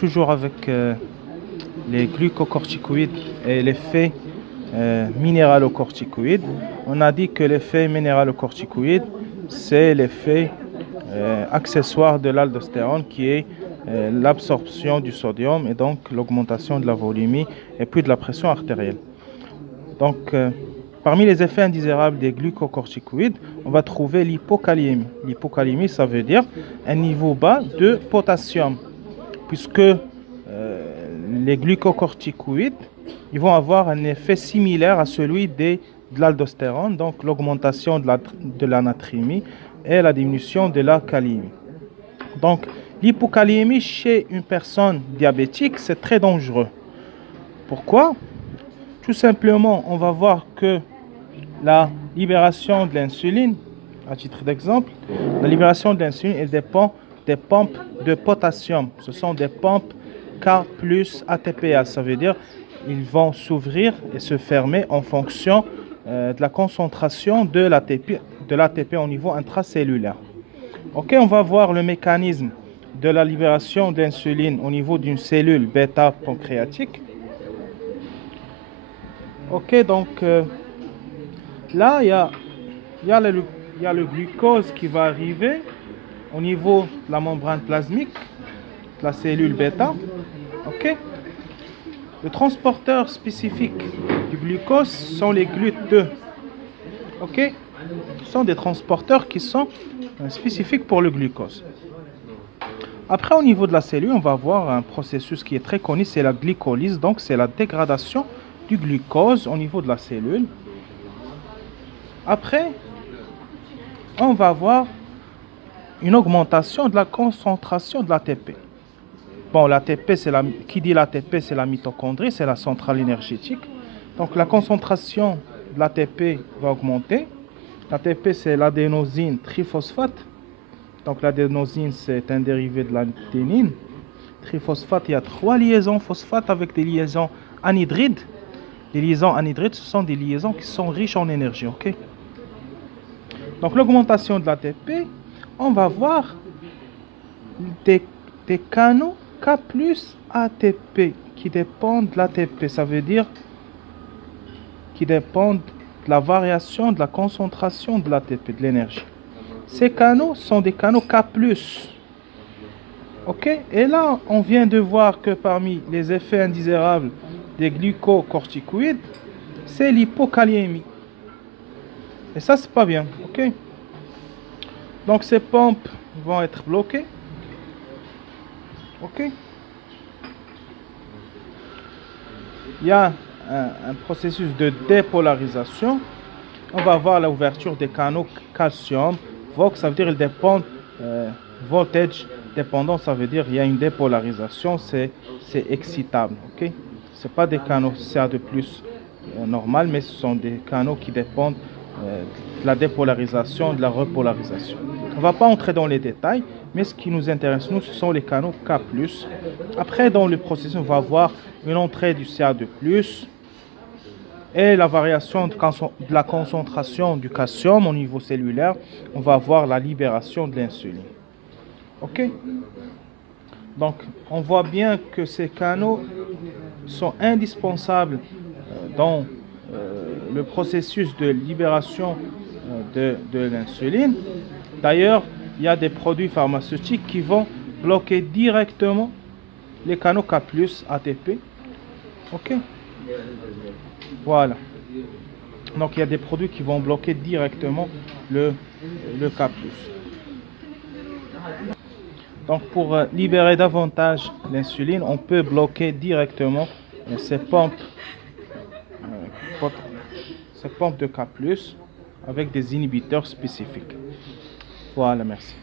Toujours avec les glucocorticoïdes et l'effet minéralocorticoïde. On a dit que l'effet minéralocorticoïde, c'est l'effet accessoire de l'aldostérone qui est l'absorption du sodium et donc l'augmentation de la volumétrie et puis de la pression artérielle. Donc, parmi les effets indésirables des glucocorticoïdes, on va trouver l'hypokaliémie. L'hypokaliémie, ça veut dire un niveau bas de potassium, puisque les glucocorticoïdes ils vont avoir un effet similaire à celui de l'aldostérone, donc l'augmentation de la natrémie et la diminution de la kaliémie. Donc, l'hypokaliémie chez une personne diabétique, c'est très dangereux. Pourquoi? Tout simplement, on va voir que la libération de l'insuline, à titre d'exemple, la libération de l'insuline, elle dépend des pompes de potassium. Ce sont des pompes K plus ATPase. Ça veut dire qu'ils vont s'ouvrir et se fermer en fonction de la concentration de l'ATP au niveau intracellulaire. Ok, on va voir le mécanisme de la libération d'insuline au niveau d'une cellule bêta-pancréatique. Ok, donc là, il y a le glucose qui va arriver au niveau de la membrane plasmique, de la cellule bêta. Ok. Le transporteur spécifique du glucose sont les GLUT2. Ok. Ce sont des transporteurs qui sont spécifiques pour le glucose. Après, au niveau de la cellule, on va voir un processus qui est très connu, c'est la glycolyse. Donc, c'est la dégradation du glucose au niveau de la cellule. Après, on va avoir une augmentation de la concentration de l'ATP. Bon, l'ATP, qui dit l'ATP, c'est la mitochondrie, c'est la centrale énergétique. Donc, la concentration de l'ATP va augmenter. L'ATP, c'est l'adénosine triphosphate. Donc, l'adénosine, c'est un dérivé de l'adénine. Triphosphate, il y a 3 liaisons phosphate avec des liaisons anhydrides. Les liaisons anhydrides, ce sont des liaisons qui sont riches en énergie. Ok. Donc, l'augmentation de l'ATP, on va voir des canaux K plus ATP qui dépendent de l'ATP. Ça veut dire qui dépendent de la variation de la concentration de l'ATP, de l'énergie. Ces canaux sont des canaux K plus. Ok. Et là, on vient de voir que parmi les effets indésirables des glucocorticoïdes, c'est l'hypokaliémie. Et ça, c'est pas bien. Ok. Donc, ces pompes vont être bloquées. Ok. Il y a un processus de dépolarisation. On va voir l'ouverture des canaux calcium. Vox, ça veut dire qu'ils dépendent. Voltage dépendant, ça veut dire il y a une dépolarisation. C'est excitable. Ok. Ce pas des canaux CA2+ normal, mais ce sont des canaux qui dépendent de la dépolarisation, de la repolarisation. On ne va pas entrer dans les détails, mais ce qui nous intéresse, nous, ce sont les canaux K+. Après, dans le processus, on va voir une entrée du CA2+, et la variation de la concentration du calcium au niveau cellulaire. On va voir la libération de l'insuline. OK? Donc, on voit bien que ces canaux sont indispensables dans le processus de libération de l'insuline. D'ailleurs, il y a des produits pharmaceutiques qui vont bloquer directement les canaux K+, ATP. OK? Voilà. Donc, il y a des produits qui vont bloquer directement le K+. Donc, pour libérer davantage l'insuline, on peut bloquer directement ces pompes de K+, avec des inhibiteurs spécifiques. Voilà, merci.